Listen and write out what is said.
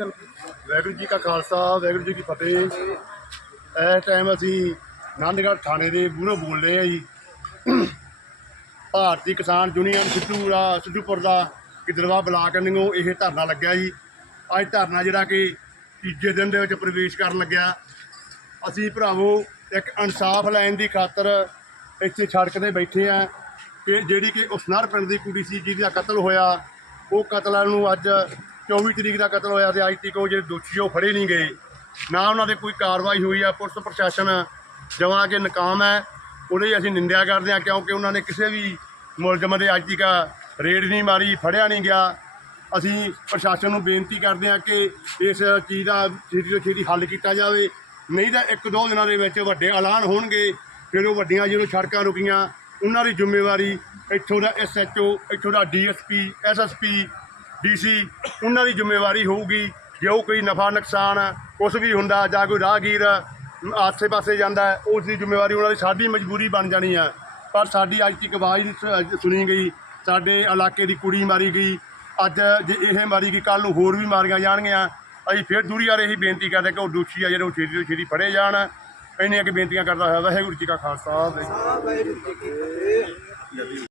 ਵਾਹਿਗੁਰੂ ਜੀ ਕਾ ਖਾਲਸਾ, ਵਾਹਿਗੁਰੂ ਜੀ ਕੀ ਫਤਿਹ। ਇਸ ਟਾਈਮ ਅਸੀਂ ਆਨੰਦਗੜ੍ਹ ਥਾਣੇ ਦੇ ਮੂਹਰੋਂ ਬੋਲ ਰਹੇ ਹਾਂ ਜੀ। ਭਾਰਤੀ ਕਿਸਾਨ ਯੂਨੀਅਨ ਸਿੱਧੂ ਦਾ, ਸਿੱਧੂਪੁਰ ਦਾ ਗਿੱਦੜਵਾ ਬਲਾਕ ਨਿੰਗੋ ਇਹ ਧਰਨਾ ਲੱਗਿਆ ਜੀ। ਅੱਜ ਧਰਨਾ ਜਿਹੜਾ ਕਿ ਤੀਜੇ ਦਿਨ ਦੇ ਵਿੱਚ ਪ੍ਰਵੇਸ਼ ਕਰਨ ਲੱਗਿਆ। ਅਸੀਂ ਭਰਾਵੋ, ਇੱਕ ਇਨਸਾਫ ਲੈਣ ਦੀ ਖਾਤਰ ਇੱਥੇ ਸੜਕ ਤੇ ਬੈਠੇ ਆ ਕਿ ਜਿਹੜੀ ਕਿ ਉਸਨਰ ਪਿੰਡ ਦੀ ਕੁੜੀ ਸੀ ਜਿਹਦਾ ਕਤਲ ਹੋਇਆ, ਉਹ ਕਤਲਾਂ ਨੂੰ ਅੱਜ 24 ਤਰੀਕ ਦਾ ਕਤਲ ਹੋਇਆ ਤੇ ਅੱਜ ਤੱਕ ਉਹ ਜਿਹੜੇ ਦੋਸ਼ੀ ਉਹ ਫੜੇ ਨਹੀਂ ਗਏ। ਨਾ ਉਹਨਾਂ ਦੇ ਕੋਈ ਕਾਰਵਾਈ ਹੋਈ ਆ, ਪੁਲਿਸ ਪ੍ਰਸ਼ਾਸਨ ਜਮਾਂ ਕੇ ਨਕਾਮ ਹੈ। ਉਹਦੀ ਅਸੀਂ ਨਿੰਦਿਆ ਕਰਦੇ ਹਾਂ ਕਿਉਂਕਿ ਉਹਨਾਂ ਨੇ ਕਿਸੇ ਵੀ ਮੁਲਜ਼ਮ ਦੇ ਅੱਜ ਤੱਕ ਰੇਡ ਨਹੀਂ ਮਾਰੀ, ਫੜਿਆ ਨਹੀਂ ਗਿਆ। ਅਸੀਂ ਪ੍ਰਸ਼ਾਸਨ ਨੂੰ ਬੇਨਤੀ ਕਰਦੇ ਹਾਂ ਕਿ ਇਸ ਚੀਜ਼ ਦਾ ਛੇਤੀ ਤੋਂ ਛੇਤੀ ਹੱਲ ਕੀਤਾ ਜਾਵੇ। ਨਹੀਂ ਤਾਂ ਇੱਕ ਦੋ ਦਿਨਾਂ ਦੇ ਵਿੱਚ ਵੱਡੇ ਐਲਾਨ ਹੋਣਗੇ। ਫਿਰ ਉਹ ਵੱਡੀਆਂ ਜਦੋਂ ਸੜਕਾਂ ਰੁਕੀਆਂ, ਉਹਨਾਂ ਦੀ ਜ਼ਿੰਮੇਵਾਰੀ ਇੱਥੋਂ ਦਾ ਐਸਐਚਓ ਇੱਥੋਂ ਦਾ ਡੀਐਸਪੀ ਐਸਐਸਪੀ ਡੀਸੀ ਉਹਨਾਂ ਦੀ ਜ਼ਿੰਮੇਵਾਰੀ ਹੋਊਗੀ, ਜੇ ਉਹ ਕੋਈ ਨਫਾ, ਨੁਕਸਾਨ ਕੁਝ ਵੀ ਹੁੰਦਾ ਜਾਂ ਕੋਈ ਰਾਹਗੀਰ ਆਸੇ ਪਾਸੇ ਜਾਂਦਾ ਉਸ ਦੀ ਜ਼ਿੰਮੇਵਾਰੀ ਉਹਨਾਂ ਦੀ ਸਾਡੀ ਮਜਬੂਰੀ ਬਣ ਜਾਣੀ ਆ। ਪਰ ਸਾਡੀ ਅੱਜ ਤੱਕ ਆਵਾਜ਼ ਨਹੀਂ ਸੁਣੀ ਗਈ, ਸਾਡੇ ਇਲਾਕੇ ਦੀ ਕੁੜੀ ਮਾਰੀ ਗਈ, ਅੱਜ ਜੇ ਇਹ ਮਾਰੀ ਗਈ ਕੱਲ ਨੂੰ ਹੋਰ ਵੀ ਮਾਰੀਆਂ ਜਾਣਗੀਆਂ, ਅਸੀਂ ਫਿਰ ਦੂਰੀ ਯਾਰ ਇਹੀ ਬੇਨਤੀ ਕਰਦੇ ਕਿ ਉਹ ਦੋਸ਼ੀ ਆ ਜਿਹੜੇ ਉਹ ਛੇਤੀ ਤੋਂ ਛੇਤੀ ਫੜੇ ਜਾਣ। ਇੰਨੀਆਂ ਕਿ ਬੇਨਤੀਆਂ ਕਰਦਾ ਹੋਇਆ ਵਾਹਿਗੁਰੂ ਜੀ ਕਾ ਖਾਲਸਾ, ਵਾਹਿਗੁਰੂ ਜੀ ਕੀ ਫਤਿਹ।